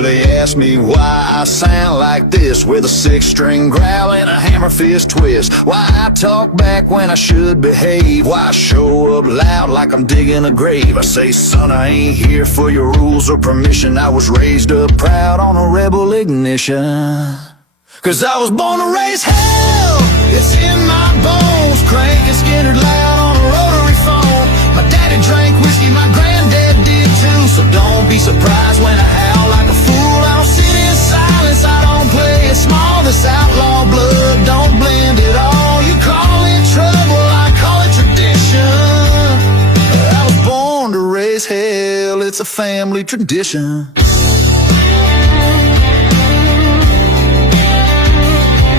Well, they ask me why I sound like this, with a six-string growl and a hammer fist twist. Why I talk back when I should behave, why I show up loud like I'm digging a grave. I say, son, I ain't here for your rules or permission. I was raised up proud on a rebel ignition. 'Cause I was born to raise hell, it's in my bones. Cranking Skinner loud on a rotary phone. My daddy drank whiskey, my granddad did too. So don't be surprised when I howl like a fool. I don't sit in silence, I don't play it small. This outlaw blood don't blend at all. You call it trouble, I call it tradition. I was born to raise hell, it's a family tradition.